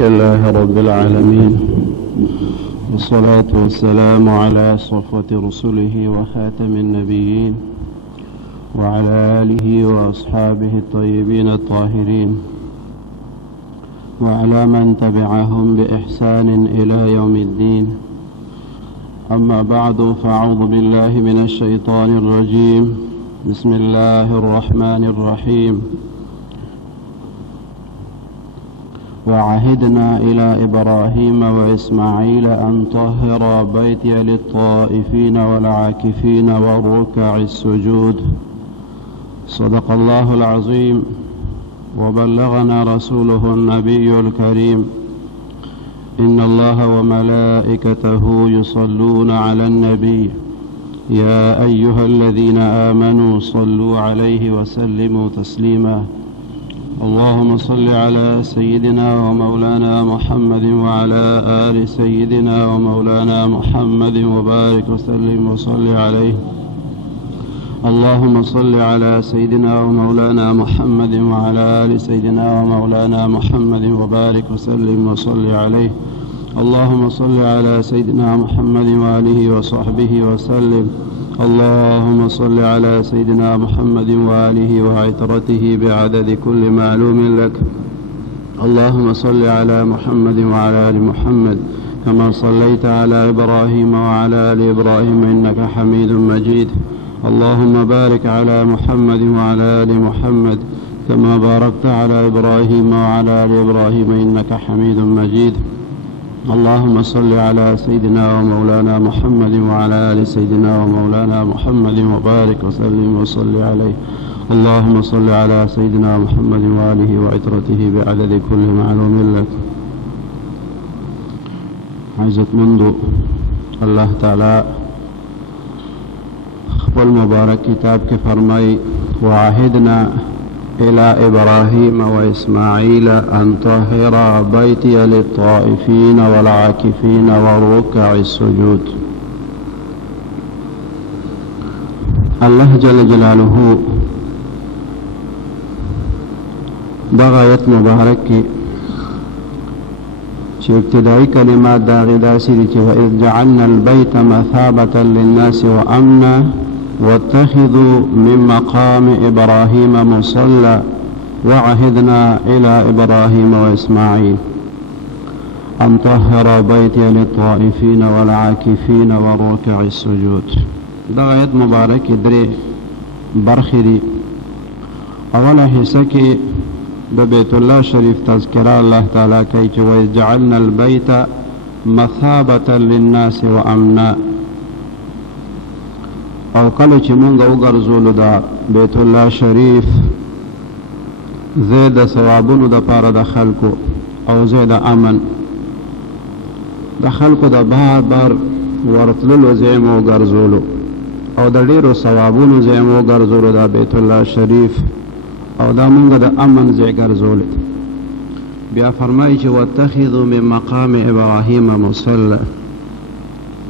لله رب العالمين، والصلاة والسلام على صفوة رسله وخاتم النبيين وعلى آله وأصحابه الطيبين الطاهرين وعلى من تبعهم بإحسان إلى يوم الدين. أما بعد، فأعوذ بالله من الشيطان الرجيم. بسم الله الرحمن الرحيم. وعهدنا إلى إبراهيم وإسماعيل أن طهر بيتي للطائفين والعاكفين والركع السجود. صدق الله العظيم، وبلغنا رسوله النبي الكريم. إن الله وملائكته يصلون على النبي، يا أيها الذين آمنوا صلوا عليه وسلموا تسليما. اللهم صل على سيدنا ومولانا محمد وعلى آل سيدنا ومولانا محمد وبارك وسلم وصل عليه. اللهم صل على سيدنا ومولانا محمد وعلى آل سيدنا ومولانا محمد وبارك وسلم وصل عليه. اللهم صل على سيدنا محمد وآله وصحبه وسلم. اللهم صل على سيدنا محمد وآله وعترته بعدد كل معلوم لك. اللهم صل على محمد وعلى آل محمد كما صليت على إبراهيم وعلى آل إبراهيم إنك حميد مجيد. اللهم بارك على محمد وعلى آل محمد كما باركت على إبراهيم وعلى آل إبراهيم إنك حميد مجيد. اللهم صل على سيدنا ومولانا محمد وعلى آل سيدنا ومولانا محمد وبارك وسلم وصل عليه. اللهم صل على سيدنا محمد وآله وعترته بعدد كل معلوم لك. عزت منذ الله تعالى والمبارك كتاب کے فرمائی وعهدنا إلى إبراهيم وإسماعيل أن طهر بيتي للطائفين والعاكفين والركع السجود. الله جل جلاله دغایت مبارک کی ابتدائی کلمات داغی داسری وإذ جعلنا البيت مثابة للناس وأمنا واتخذوا من مقام إبراهيم مصلى وعهدنا إلى إبراهيم وإسماعيل أن طهر بيتي للطائفين والعاكفين والركع السجود. دغایت مبارک درې برخې دي. اوله حصہ کې د بیت الله شریف تذکرہ الله تعالی کوي چې وإذ جعلنا البيت مثابة للناس وأمنا، او کله چې مونږ وګرځولو دا بیت الله شریف زید ثوابونو د پاره د خلکو او زید امن د خلکو د بار بار ورتللو ځای مو وګرځولو او د ډیرو ثوابونو ځای مو وګرځولو دا بیت الله شریف او دا مونږ د امن ځای ګرځولو. بیا فرمایي چې واتخذوا من مقام ابراهیم مصلى،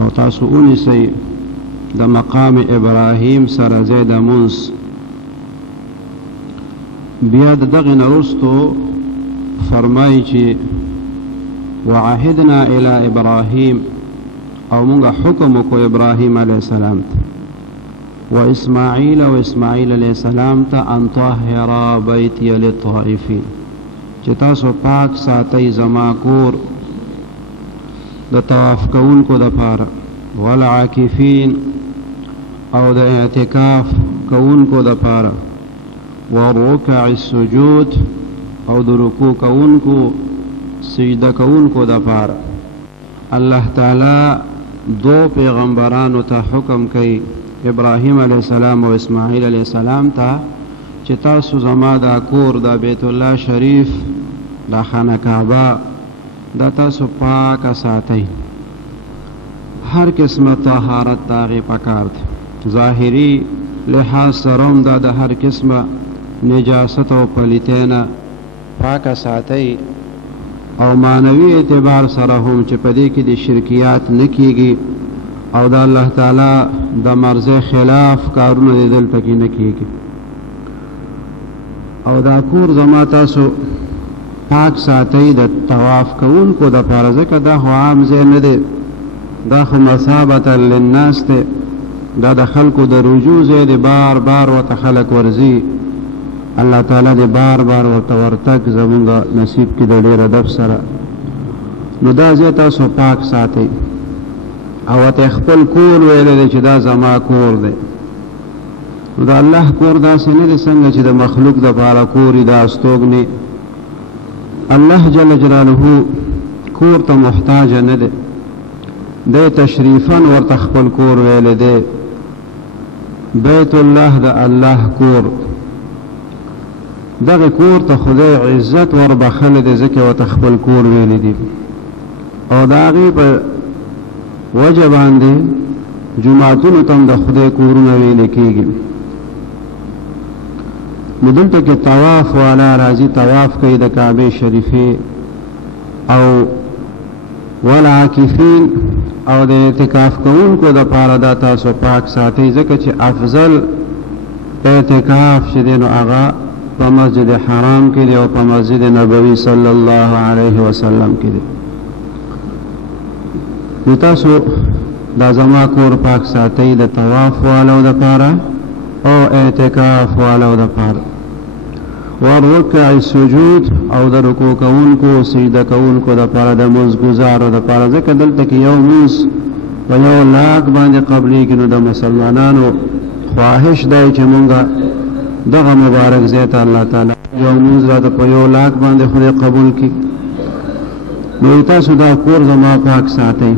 او تاسو ونیسئ د مقام ابراهیم سره ځای د مونځ. بیا د دغې نه وروستو فرمایي چې وعهدنا الى ابراهیم، او مونږ حکم وکړو ابراهیم علیه السلام ته واسماعیل او اسماعیل علیه السلام ته ان طهر بیتی للطائفین، چې تاسو پاک ساتئ زما کور د طواف کوونکو دپاره، والعاکفین او د اعتکاف کوونکو دپاره، والرکع السجود او د رکوع کوونکو سجده کوونکو دپاره. الله تعالی دو پیغمبرانو ته حکم کوي، ابراهیم علیه السلام او اسماعیل علیه السلام ته، چې تاسو زما دا کور دا بیت الله شریف دا خانه کعبه دا تاسو پاکه ساتئ. هر قسمه طهارت داغې پکار دی. ظاهري لحاظ سره هم دا د هر قسمه نجاست او پلیتۍ نه پاکه ساتئ، او معنوي اعتبار سره هم چې په دې کې د شرکیات نه کیږي او دا الله تعالی د مرضی خلاف کارونه دې دلته کې نه کیږي. او دا کور زما تاسو پاک ساتي د طواف کوونکو د پاره، ځکه دا خو عام ځای نه دی، دا خو مثابة للناس دی، دا د خلکو د رجوع ځای دی، بار بار ورته خلک ورځي. الله تعالی دې بار بار ورته ورتګ زمونږ نصیب کې د ډېر ادب سره. نو دا ځای تاسو پاک ساتئ او ته خپل کور ویلی دی چې دا زما کور دی. نو د الله کور داسې نه دی څنګه چې د مخلوق دپاره کور وي، دا استوګنې. الله جل جلاله کور ته محتاج نه دی، دی تشریفاً ورته خپل کور ویلی دی. بیت الله د الله کور، دغه کور ته خدای عزت وربخلی دی، ځکه ورته خپل کور ویلی دی. او د هغې په وجه باندې جوماتونو ته هم د خدای کورونه ویلی کېږي. نو دلته کې طواف والا راځي، طواف کوي د کعبې شریفې، او والعاکفین او د اعتکاف کوونکو دپاره دا تاسو پاک ساتئ، ځکه چې افضل اعتکاف چې دی نو هغه په مسجد حرام کې دی او په مسجد نبوي صلی الله علیه وسلم کې دی. نو تاسو دا زما کور پاک ساتئ د طواف والو دپاره او اعتکاف والو دپاره. والرکع السجود او د رکوع کوونکو سجده کوونکو دپاره، د مزګزارو دپاره، ځکه دلته کې یو مونځ په 1,00,000 باندې قبلیږي. نو د مسلمانانو خواهش دی چې مونږه دغه مبارک ځای ته الله تعالی یو مونځ راته په 1,00,000 باندې خدای قبول کړي. نو تاسو دا کور زما پاک ساتئ.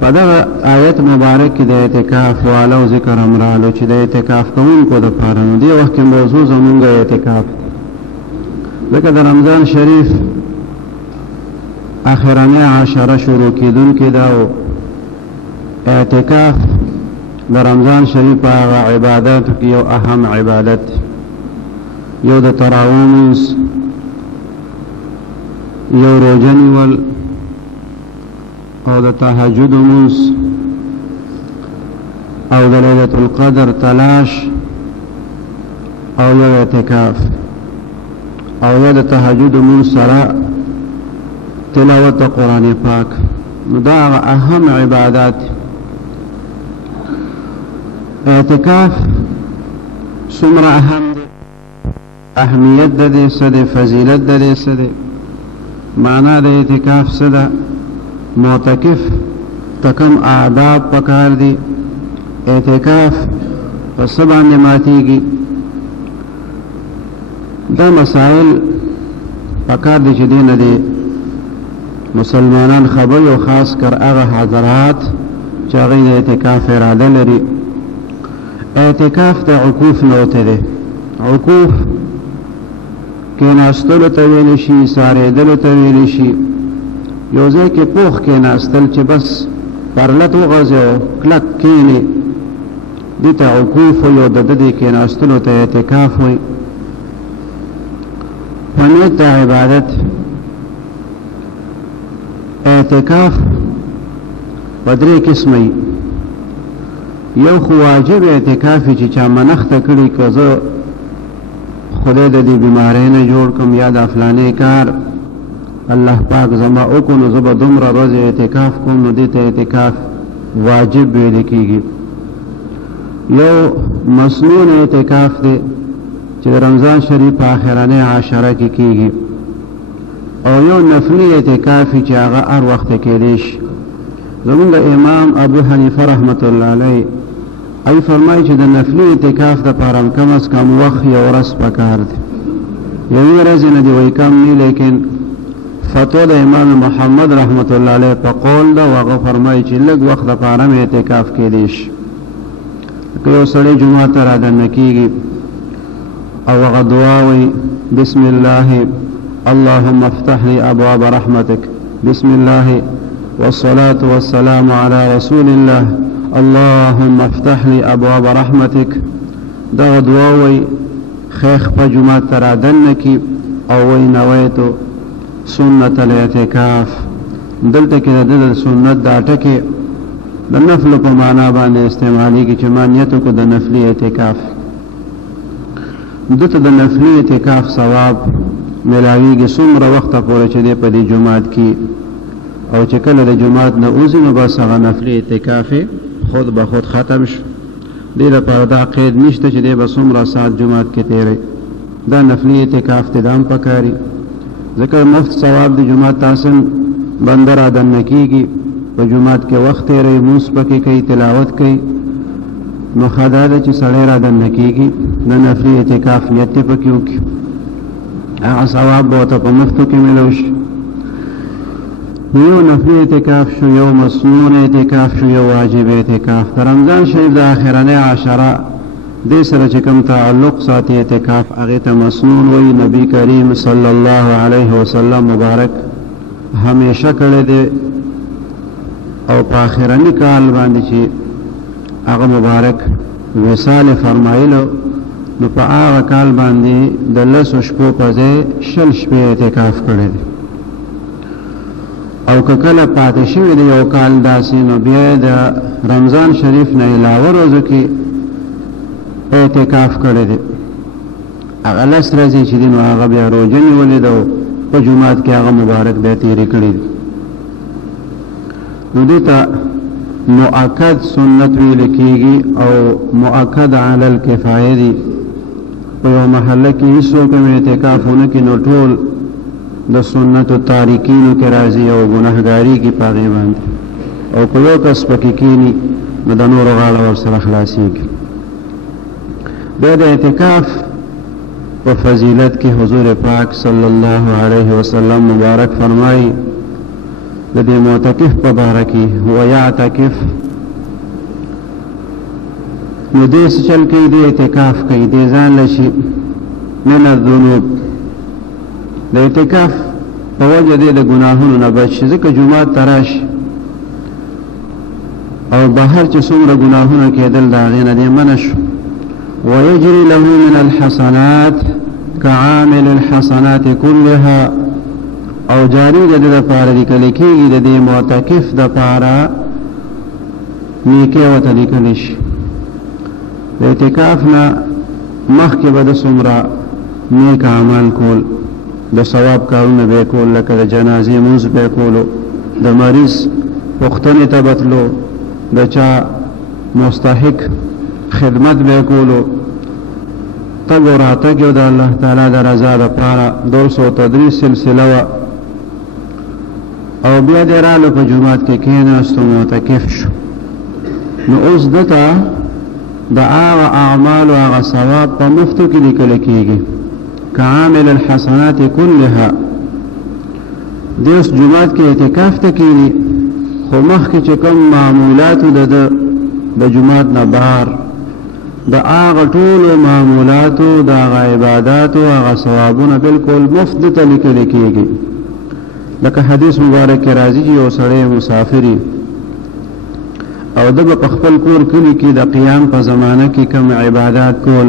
په دغه آیت مبارک کې د اعتکاف والو ذکر هم رالو چې د اعتکاف کوونکو دپاره. نو دې وخت کې موضوع زمونږ اعتکاف دی، ځکه د رمضان شریف اخرنۍ عشره شروع کېدونکې ده، او اعتکاف د رمضان شریف په هغه عباداتو کې یو اهم عبادت، یو د تراویح لمونځ، یو روژه نیول، او د تهجد لمونځ، او د لیلة القدر تلاش، او یو اعتکاف، او یا د تهجد لمونځ سره تلاوت د قرآن پاک. نو دا هغه اهم عبادات. اعتکاف څومره اهم دی، اهمیت د دې څه دی، فضیلت د دې څه دی، معنا د اعتکاف څه ده، معتکف ته کوم آداب پکار دي، اعتکاف په څه باندې ماتېږي، دا مسائل پکار دي چې دې نه دی مسلمانان خبر، او خاص کر هغه حضرات چې هغوی د اعتکاف اراده لري. اعتکاف د عکوف نوته دی. عکوف کېناستلو ته ویلی شي، سارېدلو ته ویلی شي، یو ځای کې پوخ کېناستل چې بس پرلت وغځي او کلک کېني، دې ته عکوف وایي، او د دې کېناستلو ته اعتکاف وایي. په نیت د عبادت اعتکاف په 3 قسمه، یو خو واجب اعتکاف چې چا منښته کړي، که زه خدای د دې بیمارۍ نه جوړ کړم یا د فلانې کار الله پاک زما وکړو نو زه به دومره ورځې اعتکاف کوم، نو دې ته اعتکاف واجب ویل کېږي. یو مسنون اعتکاف دی چې د رمضان شریف په آخرنۍ عشره کې کېږي، او یو نفلي اعتکاف چې هغه هر وخت کېدی شي. زمونږ امام ابو حنیفه رحمت الله علیه ای فرمایي چې د نفلي اعتکاف دپاره کم از کم وخت یو ورځ پکار دی، یوې ورځې نه دی وایي کم نه، لیکن فتوا د امام محمد رحمت الله علیه په قول ده، او هغه فرمایي چې لږ وخت دپاره هم اعتکاف کېدی شي. که یو سړی جومات ته رادننه کېږي او هغه دعا وایي بسم الله اللهم افتح لي ابواب رحمتك، بسم الله والصلاة والسلام على رسول الله اللهم افتح لي ابواب رحمتك، دا دعا وایي خیخ په جومات ته رادننه کي او وایي نویتو سنت الاعتکاف. دلته کې د سنت دا ټکي د نفل په معنا باندې استعمالېږي چې ما نیت وکړو د نفلي اعتکاف. دته د نفلی اعتکاف ثواب ملاویږي څومره وخت پورې چې دی په دې جماعت کې او چې کله د جماعت نه اوځي نو بس هغه نفلی اعتکاف خود به خود ختم شو. دې لپاره دا قید نشته چې دی به څومره ساعت جماعت کې تیری. دا نفلی اعتکاف ته دام پکاري ځکه مفت ثواب د جماعت تاسم بنده را دننه کېږي په جماعت کې وخت تیری مونځ پکې کوي تلاوت کوي نو ښه دا ده چې سړی را دننه کېږي د نفلي اعتکاف نیت یې پکې وکړي هغه ثواب به ورته په مفتو کې میلاو شي. یو نفلي اعتکاف شو یو مسنون اعتکاف شو یو واجب اعتکاف. د رمضان شریف د آخرنۍ عشره دې سره چې کوم تعلق ساتي اعتکاف هغې ته مسنون وایي. نبی کریم صلی الله علیه وسلم مبارک همیشه کړی دی او په آخرني کال باندې چې هغه مبارک وصال فرمایلو نو په هغه کال باندې د 10 شپو په ځای 20 شپې اعتکاف کړی دی. او که کله پاتې شوی دی یو کال داسې نو بیا د رمضان شریف نه علاوه روزو کې اعتکاف کړی دی. هغه 10 ورځې چې دي نو هغه بیا روژه نیولې ده او په جومات کې هغه مبارک بیا تېرې کړي دي. نو دې ته مؤکد سنت ویل کېږي او مؤکد علی الکفایه دي. په یو محله کې هېڅوک هم اعتکاف ونه کړي نو ټول د سنتو تاریکینو کې راځي او ګناهګارېږي په هغې باندې او په یو کس پکې کښېني نو د نورو غاړه ورسره خلاصېږي. بیا د اعتکاف په فضیلت کې حضور پاک صلی الله علیه وسلم مبارک فرمایي د دې معتکف په باره کې هو یعتکف نو دې څه چل کوي دې اعتکاف کوي دې ځان له شي من الذنوب د اعتکاف په وجه دې د ګناهونو نه بچ شي ځکه جومات ته راشي او بهر چې څومره ګناهونه کېدل د هغې نه دې منع شو. ويجري له من الحسنات كعامل الحسنات كلها او جاری د دې لپاره لیکل کېږي د دې معتکف دپاره نیکۍ ورته لیکلی شي. د اعتکاف نه مخکې به د څومره نیک اعمال کول د ثواب کارونه به یې کول لکه د جنازې لمونځ به یې کولو د مریض پوښتنې ته به تلو د چا مستحق خدمت به یې کولو تګ و راتګ یو د الله تعالی د رضا دپاره درس و تدریس سلسله وه او بیا دې رالو په جومات کې کېناستو معتکف شو. نو اوس دته د هغه اعمالو هغه ثواب په مفتو کې لیکل کېږي کعامل الحسنات كلها. دې اوس جومات کې اعتکاف ته کېني خو مخکې چې کوم معمولاتو د جومات نه بهر د هغه ټولو معمولاتو د هغه عباداتو هغه ثوابونه بالکل مفت دته لیکل کېږي. لکه حدیث مبارک کې راځي چې یو سړی مسافري او د به په خپل کور کلي کې د قیام په زمانه کې کوم عبادات کول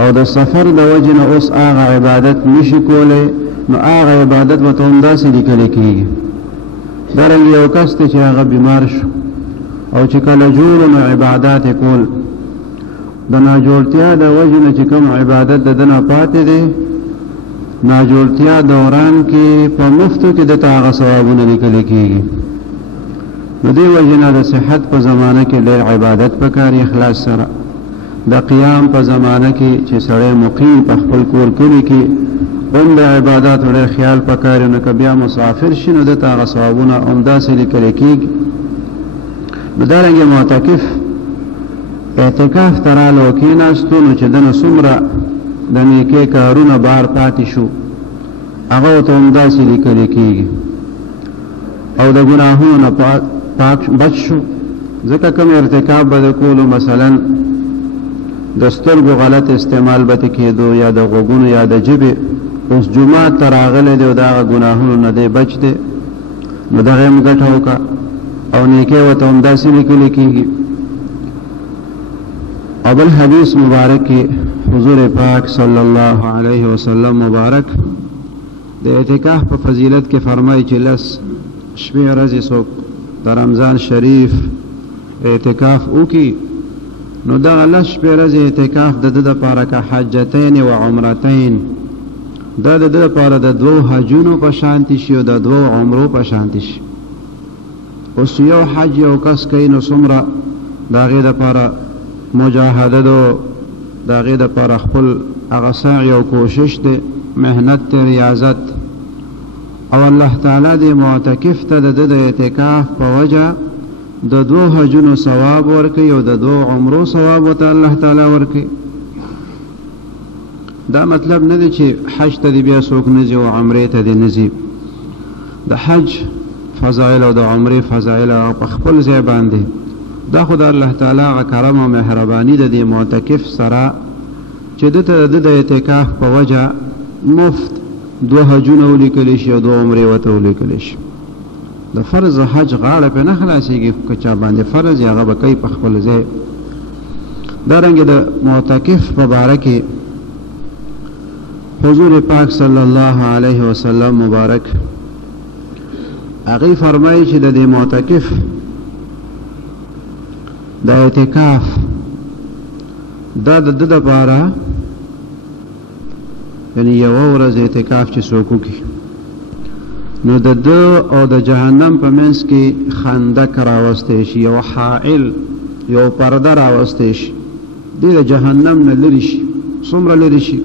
او د سفر د وجې نه اوس هغه عبادت نشي کولی نو هغه عبادت به ته همداسې لیکلی کېږي. دارنګې یو کس دی چې هغه بیمار شو او چې کله جوړو نو عبادات یې کول د ناجوړتیا د وجې نه چې کوم عبادت د ده نه پاتې دی ناجوړتیا دوران کې په مفتو کې دته هغه ثوابونه لیکلی کېږي. نو دې وجې نه د صحت په زمانه کې ډېر عبادت پکاري اخلاص سره. د قیام په زمانه کې چې سړی مقیم په خپل کور کلي کې هم د عباداتو ډېر خیال پکاري نو که بیا مسافر شي نو دته هغه ثوابونه همداسې لیکلی کېږي. نو دارنګې معتکف اعتکاف ته راله او کېناستو نو چې دنه څومره د نیکۍ کارونه بار پاتې شو هغه ورته همداسې لیکلی کېږي او د ګناهونو نه پاک بچ شو. ځکه کوم ارتکاب به د کولو مثلا د سترګو غلط استعمال به ته کېدو یا د غوږونو یا د ژبې اوس جومات ته راغلی دی او د هغه ګناهونو نه دی بچ دی نو دغه هم ګټه وکړه او نیکۍ ورته همداسې لیکلی کېږي. او بل حدیث مبارک کې حضور پاک صلی الله علیه وسلم مبارک د اعتکاف په فضیلت کې فرمایي چې 10 شپې ورځې څوک د رمضان شریف اعتکاف وکړي نو دغه لس شپې ورځې اعتکاف د ده دپاره که حجتین و عمرتین، دا د ده دپاره د دوو حجونو په شانتي شي او د دوو عمرو په شانتي شي. اوس یو حج یو کس کوي نو څومره د هغې دپاره مجاهده ده، د هغې دپاره خپل هغه سعی او کوشش دی، محنت دی، ریاضت. او الله تعالی دې معتکف ته د ده د اعتکاف په وجه د دوو حجونو ثواب ورکوي او د دوو عمرو ثواب ورته الله تعالی ورکوي. دا مطلب نه دی چې حج ته دې بیا څوک نه ځي او عمرې ته دې نه ځي. د حج فضایل او د عمرې فضایل په خپل ځای باندې دا خو د الله تعالی هغه کرم او مهرباني د دې معتکف سره چې ده ته د اعتکاف په وجه مفت دوه حجونه ولیکلی شي او دوه عمرې ورته ولیکلی شي. د فرض حج غاړه پې نه خلاصېږي، که چا باندې فرض هغه به کوي په خپل ځای. دارنګې د معتکف په باره کې حضور پاک صلی الله علیه وسلم مبارک هغې فرمایي چې د دې معتکف د اعتکاف دا د ده دپاره یعنی یوه ورځ اعتکاف چې څوک وکړي نو د ده او د جهنم په منځ کې خندق راوستی شي، یو حائل یو پرده راوستی شي، دی د جهنم نه لرې شي. څومره لرې شي؟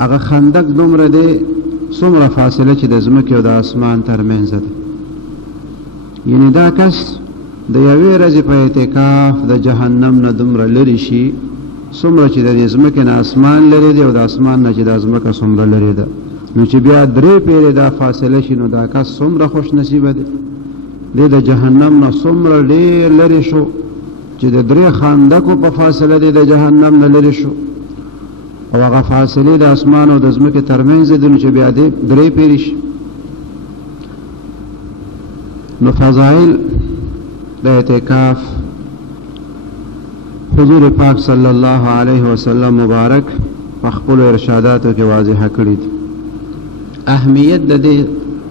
هغه خندق دومره دی څومره فاصله چې د ځمکې او د اسمان تر منځ ده. یعنی دا کس د یوې ورځې په اعتکاف د جهنم نه دومره لرې شي څومره چې د ځمکې نه اسمان لرې دی او د اسمان نه چې د ځمکه څومره لرې ده. نو چې بیا درې پیرې دا فاصله شي نو دا کس څومره خوش نصیبه دی. دی د جهنم نه څومره ډېر لرې شو چې د درې خندقو په فاصله دی د جهنم نه لرې شو، او هغه فاصلې د اسمان او د ځمکې تر منځ دي نو چې بیا دی درې پیرې شي. نو فضایل د اعتکاف حضور پاک صلی الله علیه وسلم مبارک په خپلو ارشاداتو کې واضحه کړي دي. اهمیت د دې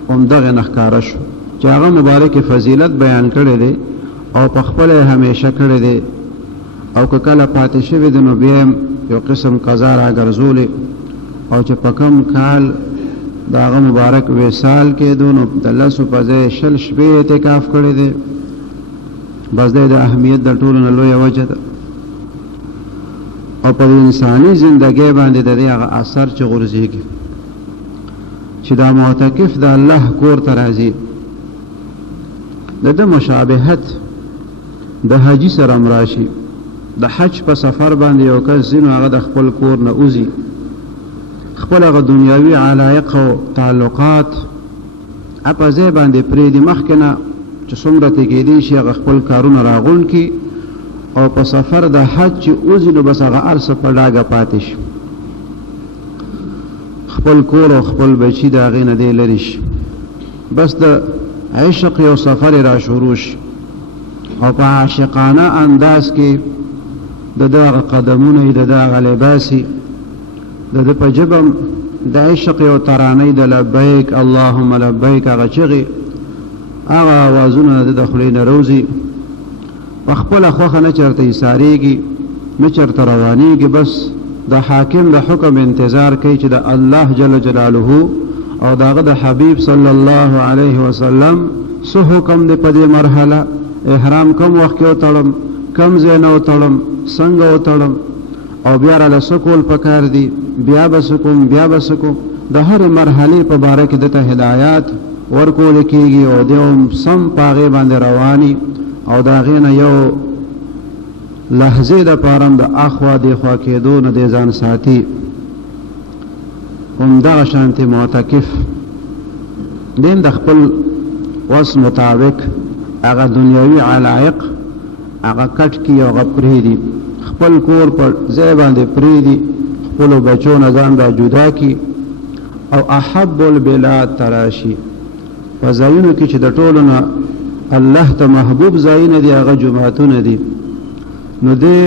همدغه نه ښکاره شو چې هغه مبارک فضیلت بیان کړی دی او په خپل همیشه کړی دی، او که کله پاتې شوی دی نو بیا یو قسم قضا راګرځولې، او چې په کم کال د هغه مبارک وصال کېدو نو د لسو په ځای 20 شپې اعتکاف کړی دی. بس دی د اهمیت د ټولو نه لویه وجه ده، او په انساني زندګۍ باندې د دې هغه اثر چې غورځېږي چې دا معتکف د الله کور ته راځي، د ده مشابهت د حجي سره هم راشي. د حج په سفر باندې یو کس ځي نو هغه د خپل کور نه وځي، خپل هغه دنیاوي علایق او تعلقات په ځای باندې پرېږدي، مخکې نه چې څومره ترې کېدی شي هغه خپل کارونه راغونډ کړي، او په سفر د حج چې وځي نو بس هغه هر څه په ډاګه پاتې شي، خپل کور او خپل بچي د هغې نه دی لرې شي. بس د عشق یو سفر را شروع شي، او په عاشقانه انداز کې د ده هغه قدمونه د ده هغه لباسي د ده په ژبه د عشق یو ترانې د لبیک اللهم لبیک هغه چغې هغه آوازونه د ده خولې نه روځي، په خپله خوښه نه چېرته ایسارېږي نه چېرته روانېږي، بس د حاکم د حکم انتظار کوي چې د الله جل جلاله او د هغه د حبیب صلی الله علیه وسلم څه حکم دی په دې مرحله، احرام کم وخت کې وتړم، کم ځای نه وتړم، څنګه وتړم، او بیا راله څه کول پکار دي، بیا به څه کوم بیا به څه کوم. د هرې مرحلې په باره کې دته هدایات ورکول کېږي او دی هم سم په هغې باندې رواني، او د هغې نه یو لحظې دپاره هم د اخوا دېخوا کېدو نه دی ځان ساتي. همدغه شانتې معتکف دین د خپل وس مطابق هغه دنیاوي علایق هغه کټ کړي او هغه پرېږدي، خپل کور په ځای باندې پرېږدي، خپلو بچو نه ځان را جدا کړي او احب البلاد ته راشي. په ځایونو کې چې د ټولو نه الله ته محبوب ځایونه دي هغه جوماتونه دي، نو دی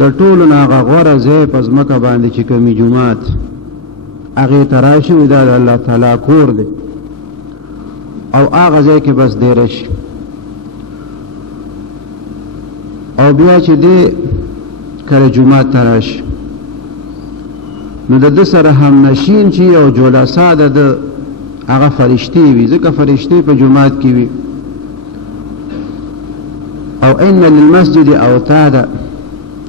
د ټولو نه هغه غوره ځای په ځمکه باندې چې کومي جومات هغې ته راشي وي دا د الله تعالی کور دی، او هغه ځای کې بس دیره شي. او بیا چې دی کله جمعات ته راشي نو د ده سره هم نشین چې او جلسا د هغه فرشتې وي، ځکه فرشتې په جمعات کې وي. او ان للمسجد اوتادا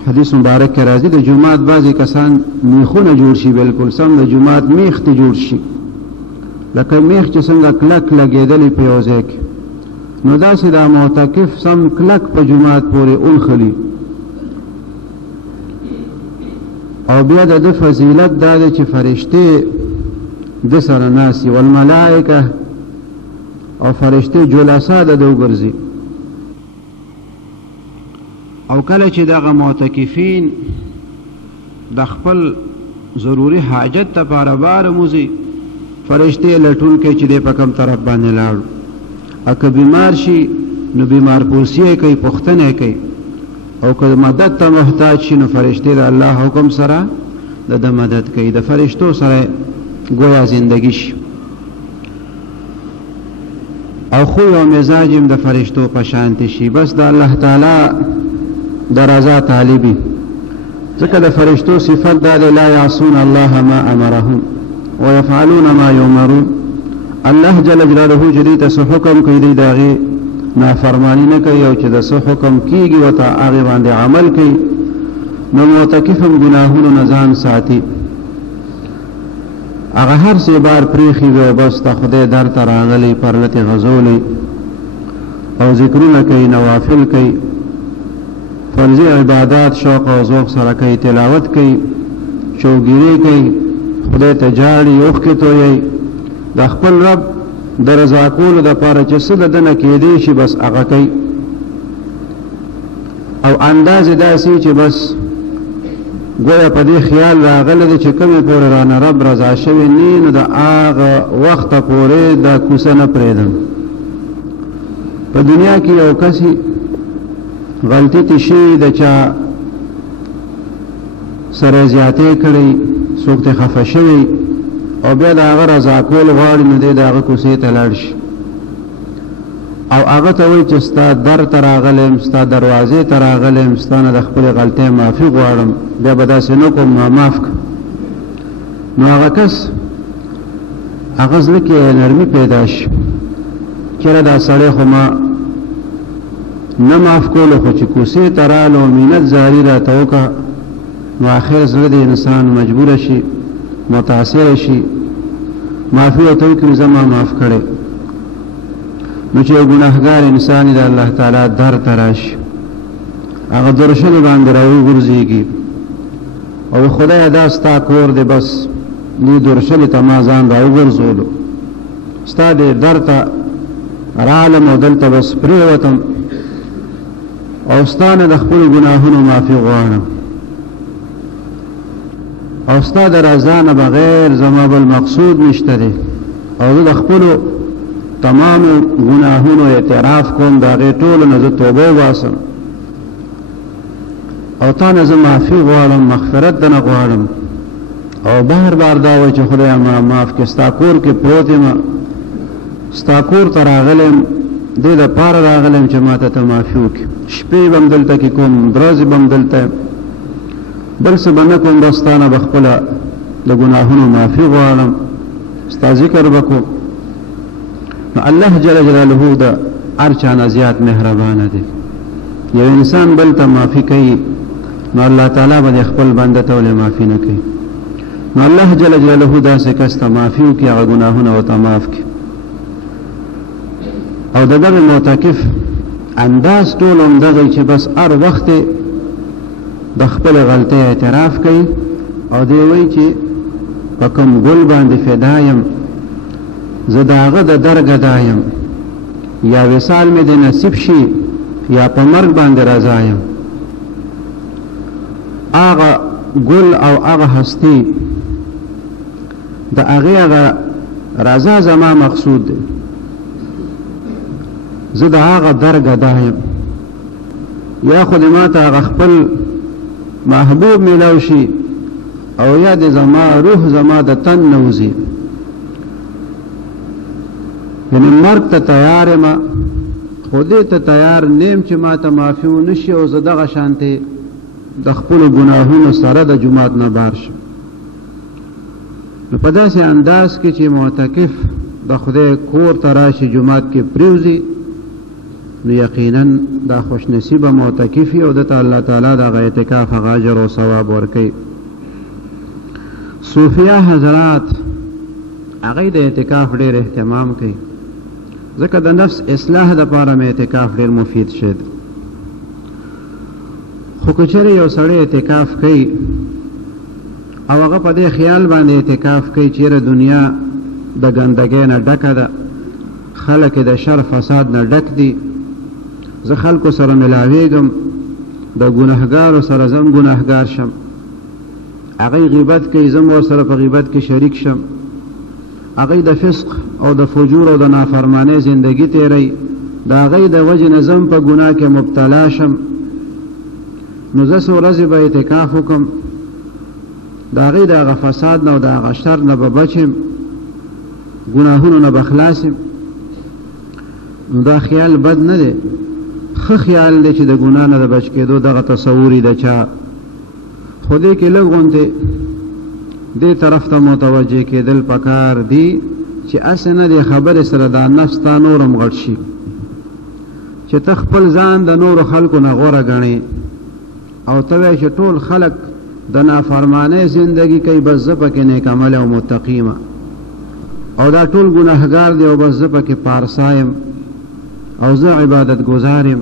حدیث مبارک کې راځي د جمعات بعضې کسان میخونه جوړ شي، بلکل سم د جمعات میخ ته جوړ شي، لکه میخ چې څنګه کلک لګېدلی په یو ځای کې، نو داسې دا معتکف سم کلک په جمعات پورې اونخلي. او بیا د ده فضیلت دا دی چې فرشتې د سره ناسي والملائکه او فرشتې جلسا د ده وګرځي. او کله چې دغه معتکفین د خپل ضروري حاجت دپاره باره موځي، فرشتې لټون کوي چې دی په کوم طرف باندې لاړو، او که بیمار شي نو بیمار پرسی کوي، پوښتنه کوي، او که مدد ته محتاج شي نو فرشتې د الله حکم سره د ده مدد کوي. د فرشتو سره گویا زندگی شي. او خو او مزاج هم د فرشتو په شانتي شي، بس د الله تعالی د رضا طالبي. ځکه د فرشتو صفت دا دی لا یعصون الله ما امرهم ويفعلون ما یؤمرون. الله جل جلاله چې دوی ته څه حکم کوي دوی د هغې نافرمانی نه کوي، او چې د څه حکم کېږي ورته هغې باندې عمل کوي. نو معتکف هم ګناهونو نه ځان ساتي، هغه هر څه بار پرېښي وي، بس د خدای در ته راغلی پرلتې غځولی او ذکرونه کوي، نوافل کوي، فرضي عبادات شوق او ذوق سره کوي، تلاوت کوي، چوګیرې کوي، خدای ته جاړي، اوښکې تویوي، د خپل رب د رضا کولو دپاره چې څه د ده نه کېدی شي بس هغه کوي. او اندازې داسې چې بس گویا په دې خیال راغلی دی چې کومې پورې رانه رب رضا شوی نه نو د هغه وخته پورې دا کوڅه نه پرېږدم. په دنیا کې یو کسي غلطي تی شوي د چا سره زیاتې کړی، څوک ته خفه شوی، او بیا د هغه رضا کول غواړي نو دی د هغه کوڅې ته لاړ شي او هغه ته وایي چې ستا در ته راغلی، ستا دروازې ته راغلی، ستا نه د خپلې غلطۍ معافي غواړم، بیا به داسې نه کوم، معاف کړه. نو هغه کس هغه زړه کې نرمي پیدا شي، چېرې دا سړی خو ما نه معاف کولو، خو چې کوڅې ته رالو مینت زاري راته وکړه، نو آخر زړه د انسان مجبوره شي، متاثره شي، معافي ورته وکړي زه ما معاف کړی. نو چې یو ګناهګار انسان د الله تعالی در ته راشي، هغه درشلې باندې راوغورځېږي او خدایه دا ستا کور دی، بس دې درشلې ته ما ځان راوغورځولو، ستا دې در ته رالم او دلته بس پرېوتم او ستا نه د خپلو ګناهونو معافي غواړم او ستا د رضا نه بغیر زما بل مقصود نشته دی، او زه د خپلو تمامو گناهونو اعتراف کوم، د هغې ټولو نه زه توبه وباسم او تا نه زه معافي غواړم، مغفرت دنه غواړم، او بار بار دا وایي چې خدایه ما معاف کړې، ستا کور کې پروت یم، ستا کور ته راغلی یم، دې دپاره راغلی یم چې ما ته ته معافي وکړې، شپې به م دلته کې کوم، ورځې به م دلته یم، بل څه به نه کوم، بس تا نه به خپله د ګناهونو معافي غواړم، ستا ذکر به کوم. نو الله جل جلاله د هر چا نه زیات مهربانه دی. یو انسان بل ته معافي کوي نو الله تعالی به خپل بنده ته ولې معافي نه کوي؟ نو الله جل جلاله داسې کس ته معافي وکړي، هغه ګناهونه ورته معاف کړي. او د دغه معتکف انداز ټول همدغه چې بس هر وخت د خپل غلطۍ اعتراف کوي او دی وایي چې په کوم ګل باندې فدا یم، زه د هغه د در ګدا یم، یا وصال مې د نصیب شي یا په مرګ باندې رضا یم. هغه ګل او هغه هستی د هغې هغه رضا زما مقصود دی، زه د هغه در ګدا یم، یا خو دې ما ته هغه خپل محبوب میلاو شي او یا د زما روح زما د تن نه وځي، یعنی مرګ ته تیار یم، خو دې ته تیار نیم چې ما ته معافي ونه شي او زه دغه شانتې د خپلو ګناهونو سره د جومات نه بار شم. نو په داسې انداز کې چې معتکف د خدای کور ته راشي جومات کې پریوزي، نو یقینا دا خوش نصیبه معتکف وي او دته الله تعالی د هغه اعتکاف هغه اجر او ثواب ورکوي. صوفیه حضرات هغوی د اعتکاف ډېر اهتمام کوي، ځکه د نفس اصلاح دپاره مې اعتکاف ډېر مفید شی دی. خو که چېرې یو سړی اعتکاف کوي او هغه په دې خیال باندې اعتکاف کوي چېرې دنیا د ګندګۍ نه ډکه ده، خلک د شر فساد نه ډک دي، زه خلکو سره ملاویږم، د ګناهګارو سره زم ګناهګار شم، هغوی غیبت کوي زم ورسره په غیبت کې شریک شم، هغوی د فسق او د فجور او د نافرمانۍ زندگی تیری، د هغوی د وجې نه زم په ګناه کې مبتلا شم، نو زه څو ورځې به اعتکاف وکړم، د هغوی د هغه فساد نه او د هغه شر نه به بچم، ګناهونو نه به خلاص یم. نو دا خیال بد نه دی، ښه خیال دی چې د ګناه نه د بچ کېدو دغه تصور یې د چا، خو دې کې لږ غونتې دې طرف ته متوجه کېدل پکار دي چې هسې نه دې خبرې سره دا نفس تا نورم غټ شي چې ته خپل ځان د نورو خلکو نه غوره ګڼې او ته وایې چې ټول خلک د نافرمانۍ زندگی کوي، بس زه پکې نیک عمل او متقیمه، او دا ټول ګناهګار دی او بس زه پکې پارسا یم او زه عبادت گزار یم.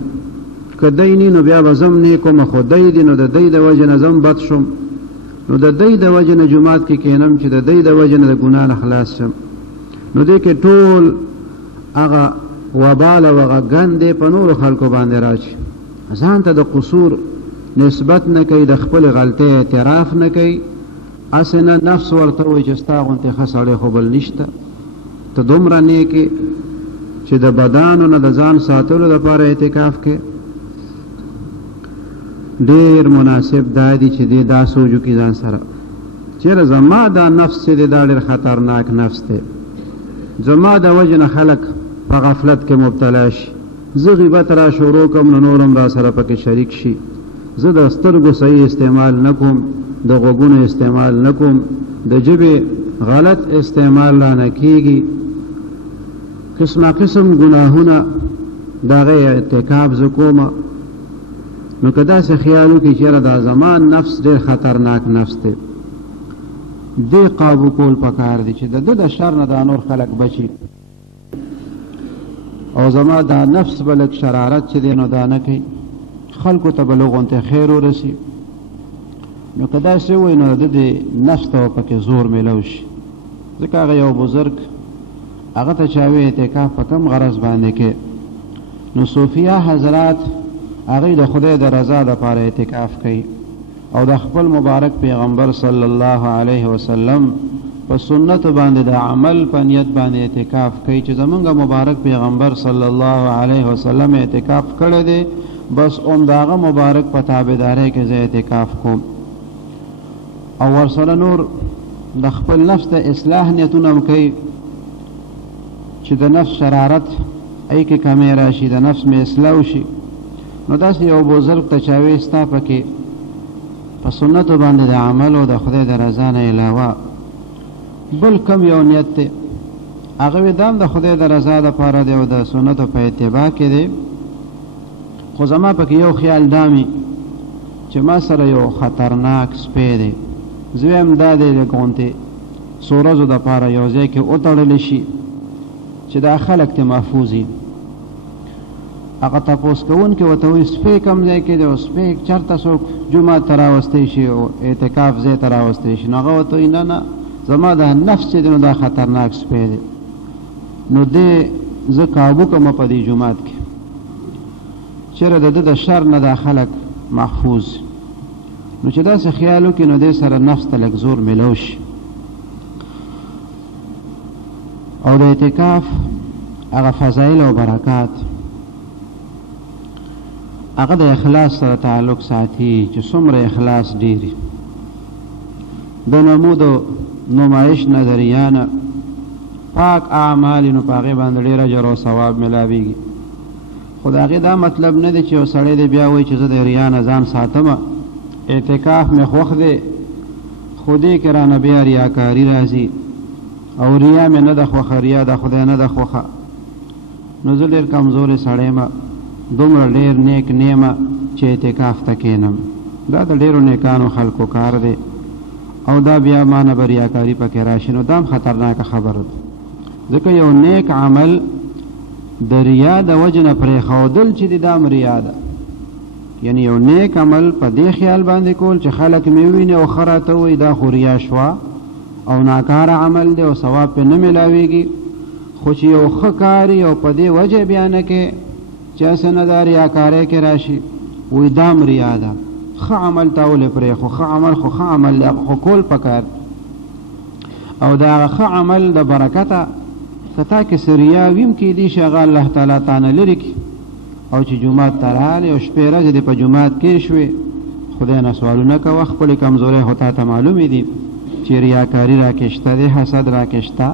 که دی نی نو بیا به زم نیکوم، خو دی دی نو د دی د وجې نه زم بد شم، نو د دی د وجې نه جومات کې کینم چې د دی د وجې نه د ګناه نه خلاص شم، نو دی کې ټول هغه وبال او هغه ګند دی په نورو خلکو باندې راشي. ځان ته د قصور نسبت نه کوي، د خپل غلطۍ اعتراف نه کوي، هسې نه نفس ورته وایي چې ستا غوندې ښه سړی خو بل نشته، ته دومره نیکې چې د بدانو نه د ځان ساتلو دپاره اعتکاف کې. ډېر مناسب دا دی چې دی دا سوچ وکړي ځان سره چېرې زما دا نفس چې دی دا ډېر خطرناک نفس دی، زما د وجې نه خلک په غفلت کې مبتلا شي، زه غیبت را شروع کړم نو نورم را سره پکې شریک شي، زه د سترګو صحیح استعمال نه کوم، د غوږونو استعمال نه کوم، د ژبې غلط استعمال را نه کېږي، قسمه قسم ګناهونه د هغې اعتکاف زه کومه. نو که داسې خیال وکړي چېرې دا زما نفس ډېر خطرناک نفس دی، دې قابو کول پکار دی چې د ده د شر نه دا نور خلک بچي، او زما دا نفس به لږ شرارت چې دی نو دا نه کوي، خلکو ته به لږ غونتې خیر ورسي. نو که داسې ووایي نو د دې نفس ته به پکې زور میلو شي، ځکه هغه یو بزرګ هغه ته چې هغوی اعتکاف په کم غرض باندې کې، نو صوفیه حضرات هغوی د خدای د رضا دپاره اعتکاف کوي او د خپل مبارک پیغمبر صلی الله علیه وسلم په سنت باندې د عمل په نیت باندې اعتکاف کوي چې زمونږ مبارک پیغمبر صلی الله علیه وسلم اعتکاف کړی دی، بس د هغه مبارک په تابعدارۍ کې زه اعتکاف کوم، او ورسره نور د خپل نفس د اصلاح نیتونه هم کوي چې د نفس شرارت ای کې کمی راشي، د نفس مې اصلاح وشي. نو داسې یو بزرګ ته چې هغوی ستا پکې په سنتو باندې د عمل او د خدای د رضا نه علاوه بل کم یو نیت دی، هغه دا هم د خدای د رضا دپاره دی او د سنتو په اتباع کې دی، خو زما پکې یو خیال دامي چې ما سره یو خطرناک سپی دی، زه وایم دا دی لږ غوندې څو ورځو دپاره یو ځای کې وتړلی شي چې دا خلک ترې محفوظ وي. هغه تپوس کوونکي ورته وایي سپی کوم ځای کې دی او سپی چېرته څوک جومات ته راوستی شي او اعتکاف ځای ته راوستی شي، نو هغه ورته وایي نه نه زما دا نفس چې دی نو دا خطرناک سپی دی، نو دې زه کابو کومه په دې جومات کې چېرې د ده د شر نه دا خلک محفوظ. نو چې داسې خیال وکړي نو دې سره نفس ته لږ زور میلو شي. او د اعتکاف هغه فضایل او برکات هغه د اخلاص سره تعلق ساتي چې څومره اخلاص ډېري، د نمود و نمایش نظریه نه پاک اعمال نو په هغې باندې ډېر اجر او ثواب میلاویږي. خو د هغې دا مطلب نه دی چې یو سړی دی بیا وایي چې زه د ریا نه ځان ساتمه اعتکاف میں خوخ دے خودی کرا نبی ریاکاری رازی او ریا میں ندخ وخا ریا دا خدای ندخ وخا نزل دیر کمزور سڑیما دومره ډیر نیک نیمه چې اعتکاف تکینم دا د ډیرو نیکانو خلکو کار دی او دا بیا مانه به ریاکاري پکې راشي نو دا هم خطرناکه خبره ده ځکه یو نیک عمل د ریا د وجې نه پرېښودل چې دی دا هم ریا ده یعنی یو نیک عمل په دې خیال باندې کول چې خلک مې وویني او ښه راته ووایي دا خو ریا شوه او ناکاره عمل دی او ثواب پې نه میلاویږي خو چې یو ښه کار او په دې وجه بیا نه کې چې هسې نه دا ریاکاری کې راشي وایي دا هم ریا ده ښه عمل ته ولې پرېښو ښه عمل خو ښه عمل دی خو کول پکار او د هغه ښه عمل د برکته که تا کې څه ریا وي هم کیدی شي هغه الله تعالی تا نه لرې کړي او چې جومات ته راغلې او شپې ورځې دې په جومات کې شوې خدای نه سوالونه کوه خپلې کمزورۍ خو تا ته معلومې دي چې ریاکاري راکې شته دی حسد راکې شته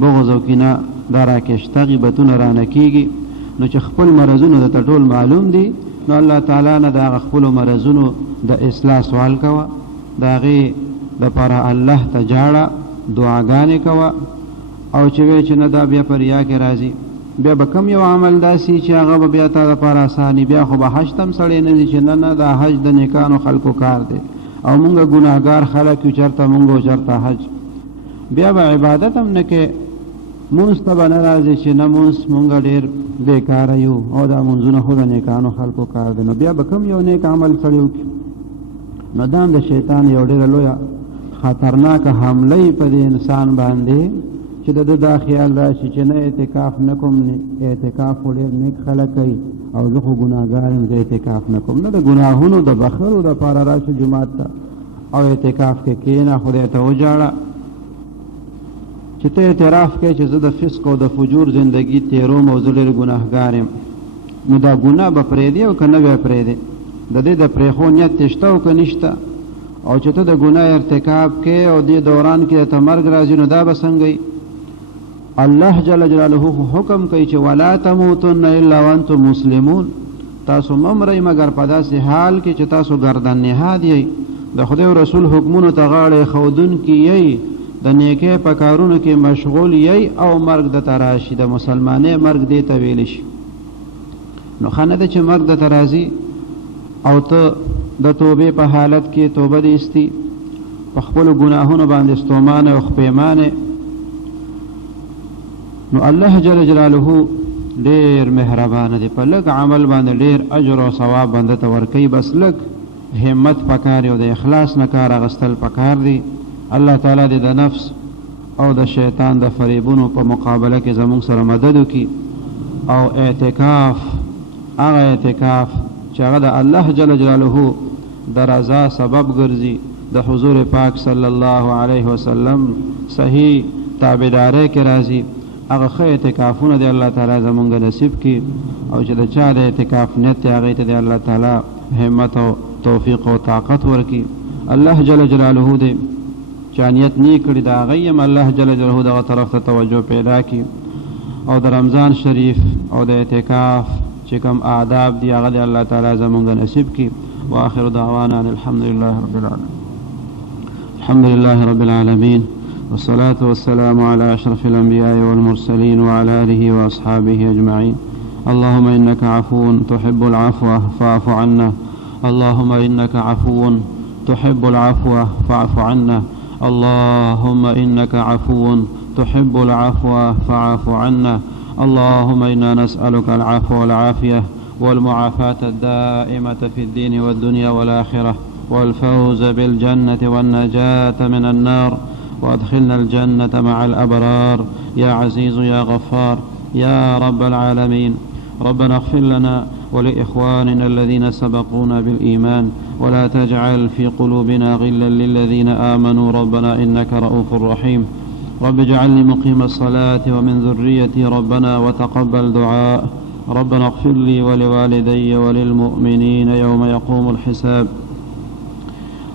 بغض او کینه دا راکې شته غیبتونه رانه کېږي نو چې خپل مرضونه درته ټول معلوم دي نو الله تعالی نه د هغه خپلو مرضونو د اصلاح سوال کوه د هغې دپاره الله ته جاړه دعاګانې کوه او چې وی چې نه دا بیا په ریا کې راځي بیا به کم یو عمل داسي چې هغه به بیا تا دپاره اساني بیا خو به حج ته هم سړی نه ځي چې نه نه دا حج د نیکانو خلکو کار دی او مونږ ګناهګار خلک یو چېرته مونږ و چېرته حج بیا به عبادت هم نه کې مونځ ته به نه راځي چې نه مونځ مونږ ډېر بیکاره یو او دا مونځونه خو د نیکانو خلکو کار دی نو بیا به کم یو نیک عمل سړی وکړي نو دا هم د شیطان یو ډېره لویه خطرناکه حمله په دې انسان باندې چې د دا خیال راشي چې نه اعتکاف نه کوم اعتکاف خو ډېر نیک خلک کوي او زه خو ګناهګار یم زه اعتکاف نه کوم نه د ګناهونو د بخښلو دپاره راشه جومات ته او اعتکاف کې کښېنه خدای ته وجاړه چې ته اعتراف کوې چې زه د فسق او د فجور زندګي تېروم او زه ډېر ګناهګار یم نو دا ګناه به پرېږدې او که نه به یې پرېږدې د دې د پرېښو نیت دې شته او که نشته او چې ته د ګناه ارتکاب کې او دې دوران کې ته مرګ راځي نو دا به څنګه الله جل جلاله حکم کوي چې ولا تموتن الا وانتم مسلمون تاسو ممرئ مگر په داسې حال کې چې تاسو گردن نهاد یئ د خدای او رسول حکمونو ته غاړه ښودونکي یئ د نیکۍ په کارونو کې مشغول یئ او مرګ درته راشي د مسلمانۍ مرګ دې ته ویلی شي نو ښه نه ده چې مرګ درته راځي او ته د توبې په حالت کې توبه دې ایستي په خپلو ګناهونو باندې ستومانه او خپیمانه نو الله جل جلاله ډېر مهربانه دی په لږ عمل باندې ډېر اجر او ثواب بنده ته ورکوي بس لږ همت پکار او د اخلاص نه کار اخیستل پکار دی الله تعالی دې د نفس او د شیطان د فریبونو په مقابله کې زموږ سره مدد وکړي او اعتکاف هغه اعتکاف چې هغه د الله جل جلاله د رضا سبب ګرځي د حضور پاک صلی الله علیه وسلم صحیح تابعدارۍ کې راځي هغه ښه اعتکافونه دی الله تعالی زمونږ نصیب کړي او چې د چا د اعتکاف نیت دی هغې ته دی الله تعالی همت او توفیق او طاقت ورکړي الله جل جلاله دی چا نیت نه کړي د هغه هم الله جل جلاله دغه طرف ته توجه پیدا کړي او د رمضان شریف او د اعتکاف چې کوم آداب دی هغه دی الله تعالی زمونږ نصیب کړي واخر دعوانا ان الحمد لله رب العالمين الحمد لله رب العالمين والصلاة والسلام على أشرف الأنبياء والمرسلين وعلى آله وأصحابه أجمعين اللهم إنك عفو تحب العفو فاعف عنا اللهم إنك عفو تحب العفو فاعف عنا اللهم إنك عفو تحب العفو فاعف عنا اللهم إنا نسألك العفو والعافية والمعافاة الدائمة في الدين والدنيا والآخرة والفوز بالجنة والنجاة من النار وادخلنا الجنة مع الأبرار يا عزيز يا غفار يا رب العالمين ربنا اغفر لنا ولإخواننا الذين سبقونا بالإيمان ولا تجعل في قلوبنا غلا للذين آمنوا ربنا إنك رؤوف رحيم رب اجعلني مقيم الصلاة ومن ذريتي ربنا وتقبل دعاء ربنا اغفر لي ولوالدي وللمؤمنين يوم يقوم الحساب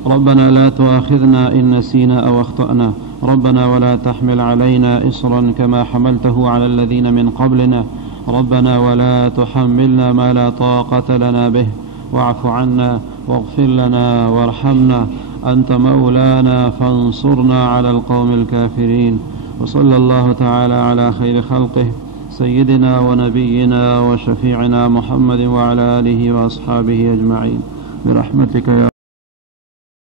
ربنا لا تؤاخذنا إن نسينا أو أخطأنا ربنا ولا تحمل علينا إصرا كما حملته على الذين من قبلنا ربنا ولا تحملنا ما لا طاقة لنا به واعف عنا واغفر لنا وارحمنا، أنت مولانا فانصرنا على القوم الكافرين. وصلى الله تعالى على خير خلقه سيدنا ونبينا وشفيعنا محمد وعلى آله وأصحابه أجمعين برحمتك يا